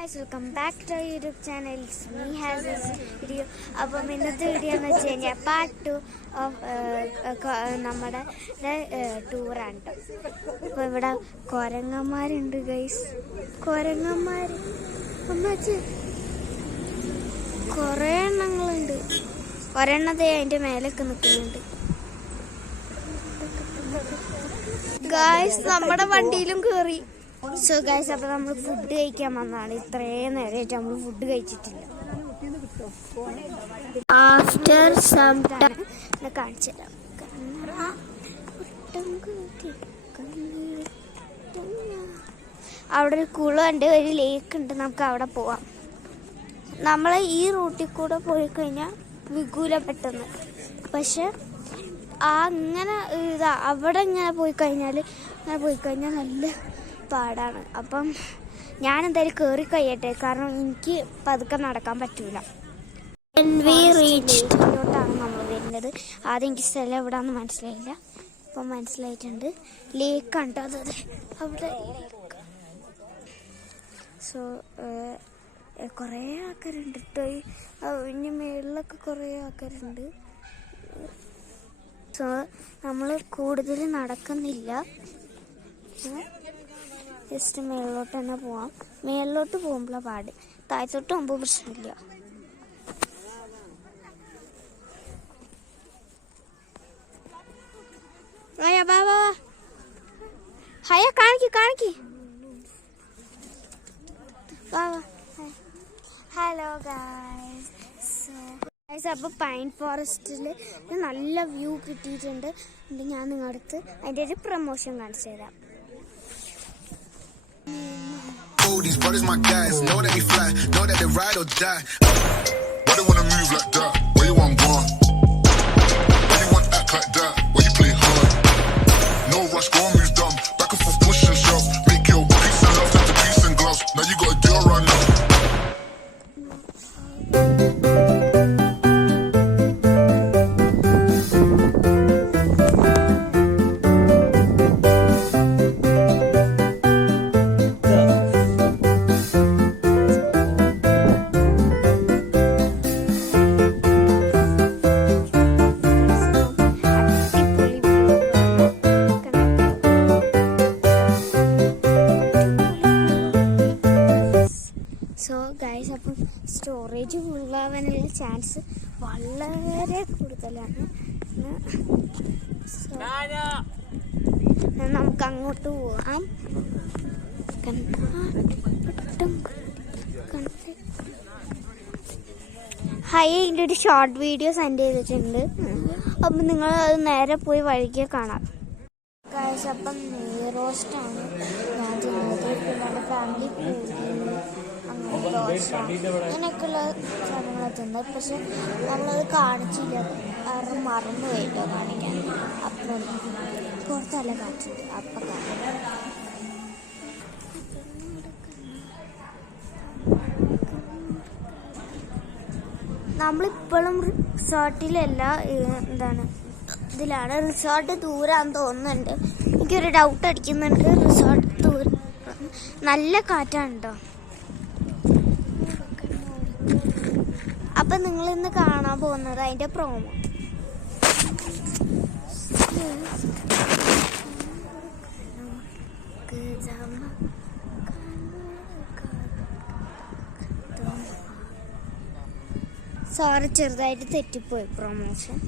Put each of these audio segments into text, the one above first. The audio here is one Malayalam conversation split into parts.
Guys, welcome back to our YouTube channel. It's me has this video. അപ്പം ഇന്നത്തെ വീഡിയോ എന്ന് വെച്ച് കഴിഞ്ഞാൽ പാർട്ട് 2 ഓഫ് നമ്മുടെ ടൂറാണ് കേട്ടോ. അപ്പോൾ ഇവിടെ കുരങ്ങന്മാരുണ്ട് ഗൈസ്. കുരങ്ങന്മാർ അമ്മച്ചി കുറേ എണ്ണങ്ങളുണ്ട്. ഒരെണ്ണത്തെ അതിൻ്റെ മേലൊക്കെ നിൽക്കുന്നുണ്ട് ഗൈസ്. നമ്മുടെ വണ്ടിയിലും കയറി. സോ ഗൈസ്, അപ്പോൾ നമ്മൾ ഫുഡ് കഴിക്കാൻ വന്നതാണ്. ഇത്രയും നേരമായിട്ട് നമ്മൾ ഫുഡ് കഴിച്ചിട്ടില്ല. ആഫ്റ്റർ സം ടൈം കാണിച്ചു തരാം. അവിടെ ഒരു കുളമുണ്ട്, ഒരു ലേക്ക് ഉണ്ട്. നമുക്ക് അവിടെ പോവാം. നമ്മൾ ഈ റൂട്ടിൽ കൂടെ പോയി കഴിഞ്ഞാൽ വിഗൂല പെട്ടെന്ന്. പക്ഷെ അങ്ങനെ അവിടെ ഇങ്ങനെ പോയി കഴിഞ്ഞാൽ നല്ല പാടാണ്. അപ്പം ഞാനെന്തായാലും കയറി കഴിയട്ടെ, കാരണം എനിക്ക് പതുക്കെ നടക്കാൻ പറ്റൂല. ോട്ടാണ് നമ്മൾ വരുന്നത്. ആദ്യം എനിക്ക് സ്ഥലം എവിടെയാണെന്ന് മനസ്സിലായില്ല, ഇപ്പം മനസ്സിലായിട്ടുണ്ട്. ലേക്കാണ് കേട്ടോ അത് അവിടെ. സോ കുറേ ആൾക്കാരുണ്ട് കേട്ടോ. ഇനി മേളിലൊക്കെ കുറേ ആൾക്കാരുണ്ട്. സോ നമ്മൾ കൂടുതൽ നടക്കുന്നില്ല, ജസ്റ്റ് മേളിലോട്ട് തന്നെ പോവാം. മേളിലോട്ട് പോകുമ്പോഴാണ് പാട്, താഴത്തോട്ട് പോകുമ്പോൾ പ്രശ്നമില്ല. ഹയ കാണിക്ക്. Hello guys. അപ്പോൾ പൈൻ ഫോറസ്റ്റിൽ നല്ല വ്യൂ കിട്ടിയിട്ടുണ്ട്. ഞാൻ നിങ്ങളുടെ അടുത്ത് അതിൻ്റെ ഒരു പ്രൊമോഷൻ കാണിച്ചു തരാം. These brothers my guys, know that they fly, know that they ride or die. Why they wanna move like that? Where you want gone? Why you want act like that? Why you play hard? No rush, go and move dumb. Back and forth, push and shove. Make your peace and love into peace and gloves. Now you gotta do it right now. So guys, അപ്പം സ്റ്റോറേജ് ഫുള്ളാവാനുള്ള ചാൻസ് വളരെ കൂടുതലാണ്. നമുക്ക് അങ്ങോട്ട് പോവാം. ഇതിൻ്റെ ഒരു ഷോർട്ട് വീഡിയോ സെൻഡ് ചെയ്തിട്ടുണ്ട്. അപ്പം നിങ്ങൾ അത് നേരെ പോയി വഴിക്ക് കാണാം ഗൈസ്. അപ്പം നെയ് റോസ്റ്റാണ് ഞാൻ ചെയ്യുന്നത്. പിള്ളേരുടെ ഫാമിലി പൂരി, അങ്ങനെ ദോശ, അങ്ങനെയൊക്കെയുള്ള സാധനങ്ങളൊക്കെ തിന്നത്. പക്ഷെ നമ്മളത് കാണിച്ചില്ല, കാരണം മറന്നു പോയിട്ടോ കാണിക്കാൻ. അപ്പം പുറത്തല്ല കാണിച്ചത്, അപ്പം കാണാം. നമ്മളിപ്പോഴും റിസോർട്ടിലല്ല, ഇതിലാണ്. റിസോർട്ട് ദൂരാന്ന് തോന്നുന്നുണ്ട്. എനിക്കൊരു ഡൗട്ട് അടിക്കുന്നുണ്ട്. റിസോർട്ട് ദൂരം, നല്ല കാറ്റാണ് കേട്ടോ. അപ്പം നിങ്ങളിന്ന് കാണാൻ പോകുന്നത് അതിൻ്റെ പ്രോമോ. സോറി, ചെറുതായിട്ട് തെറ്റിപ്പോയി പ്രൊമോഷൻ.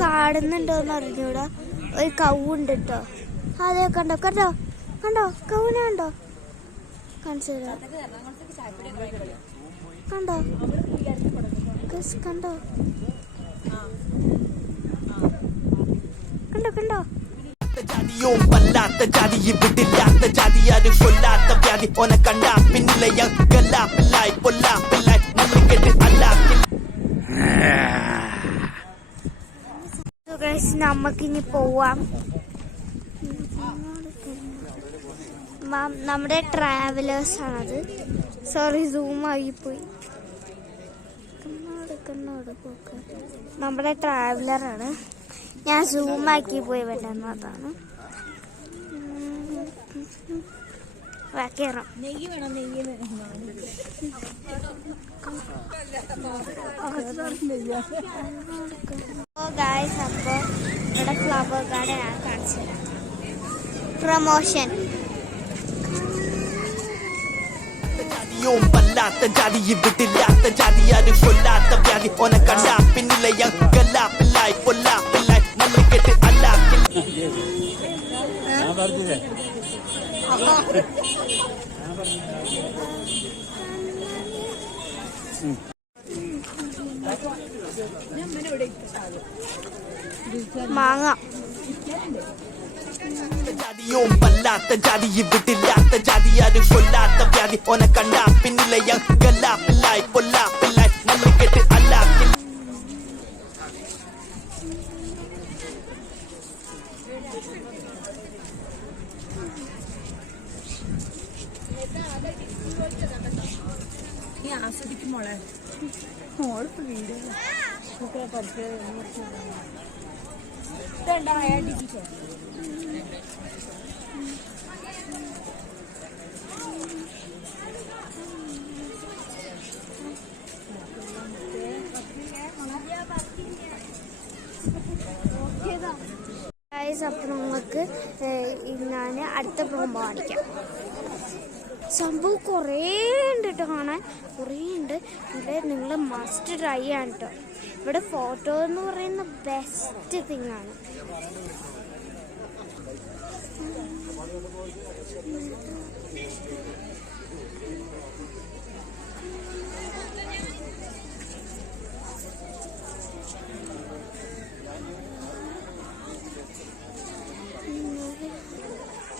കാടുന്നുണ്ടോന്ന് അറിഞ്ഞൂടാ. ഒരു കവുണ്ട് കേട്ടോ. അതെ, കണ്ടോ കവുന കണ്ടോ? കാണിച്ചു തരാം. കണ്ടോ കണ്ടോ കണ്ടോ കണ്ടോ ജാതിയോ വല്ലാത്ത ജാതി ഇവിടില്ലാത്ത ജാതി ആരും കൊല്ലാത്ത വ്യാധി ഓനെ കണ്ട പിന്നിലെ ഗല്ലാപ്പില്ലായി പൊല്ലാപ്പില്ലായി നല്ല കെട്ട് അല്ലാക്കി നമുക്കിനി പോവാം. നമ്മുടെ ട്രാവലേഴ്സ് ആണത്. സോറി സൂമായിപ്പോയി. നമ്മുടെ ട്രാവലറാണ്. ഞാൻ സൂമാക്കി പോയി വരുന്നതാണ്. കയറാം. ഗായ്സ്, അപ്പോൾ ഇവിടെ ഫ്ലവർ ഗാർഡൻ ആണ് കാണിച്ചത്. പ്രൊമോഷൻ. ജാതിയോ വല്ലാത്ത ജാതി ഇവിടില്ലാത്ത ജാതി ആരും കൊല്ലാത്ത വ്യാധി ഓനെ കണ്ട പിന്നിലെ ഗല്ലാപ്പില്ലായി പൊല്ലാപ്പില്ലായി നല്ല കെട്ട് അല്ലാക്കി മാങ്ങ. ജാതിയോ വല്ലാത്ത ജാതി ഇവിടില്ലാത്ത ജാതി ആരും കൊല്ലാത്ത വ്യാധി ഓനെ കണ്ട പിന്നിലെ ഗല്ലാപ്പില്ലായി പൊല്ലാപ്പില്ലായി നല്ല കെട്ട് അല്ലാക്കി ആസ്വദിക്കും മോളെ. മോളിപ്പോ വീഡിയോ അപ്പോൾ നമുക്ക് ഞാൻ അടുത്ത പ്രോമോ കാണിക്കാം. സംഭവം കുറേ ഉണ്ട് കേട്ടോ, കാണാൻ കുറേ ഉണ്ട്. ഇവിടെ നിങ്ങൾ മസ്റ്റ് ട്രൈ ചെയ്യാൻ കേട്ടോ. ഇവിടെ ഫോട്ടോ എന്ന് പറയുന്ന ബെസ്റ്റ് തിങ് ആണ്.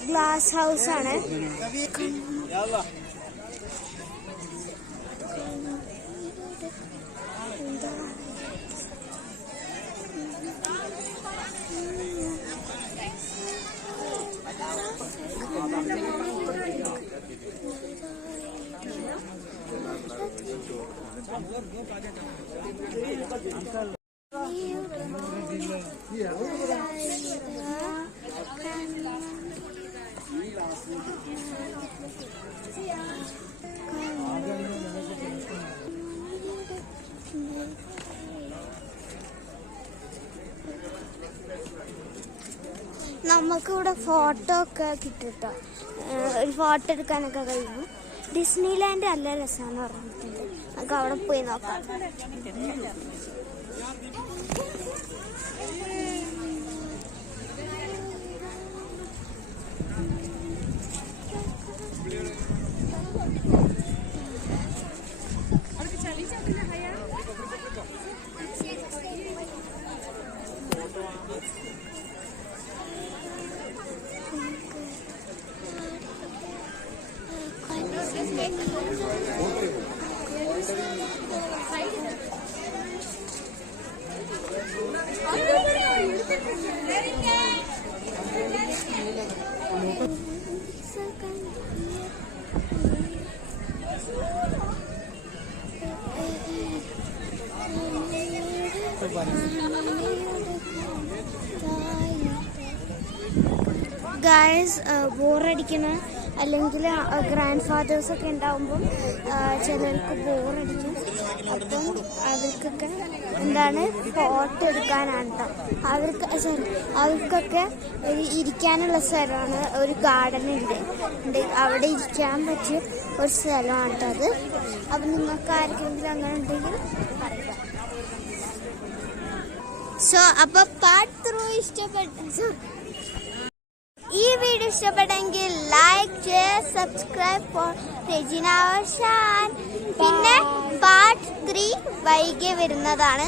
ഗ്ലാസ് ഹൗസ് ആണ്. നമുക്കിവിടെ ഫോട്ടോ ഒക്കെ കിട്ടുട്ടോ. ഒരു ഫോട്ടോ എടുക്കാനൊക്കെ കഴിയും. ഡിസ്നി ലാൻഡ് നല്ല രസമാണെന്ന് പറഞ്ഞിട്ടുണ്ട്. നമുക്ക് അവിടെ പോയി നോക്കാം. ഗായ്സ്, ബോറടിക്കുന്ന അല്ലെങ്കിൽ ഗ്രാൻഡ് ഫാദേഴ്സൊക്കെ ഉണ്ടാവുമ്പം ചിലർക്ക് ബോറടിക്കും. അപ്പം അവർക്കൊക്കെ എന്താണ് ഫോട്ടോ എടുക്കാനാണ് കേട്ടോ. അവർക്കൊക്കെ ഇരിക്കാനുള്ള സ്ഥലമാണ്. ഒരു ഗാർഡൻ ഉണ്ട്, അവിടെ ഇരിക്കാൻ പറ്റിയ ഒരു സ്ഥലമാണ് കേട്ടോ അത്. അപ്പം നിങ്ങൾക്ക് ആർക്കെങ്കിലും അങ്ങനെ ഉണ്ടെങ്കിൽ പറയാം. സോ അപ്പോൾ പാർട്ട് 3 ഇഷ്ടപ്പെട്ടു. ഈ വീഡിയോ ഇഷ്ടപ്പെട്ടെങ്കിൽ like, share, subscribe for Rajina Shan. പിന്നെ പാർട്ട് 3 വൈകി വരുന്നതാണ്.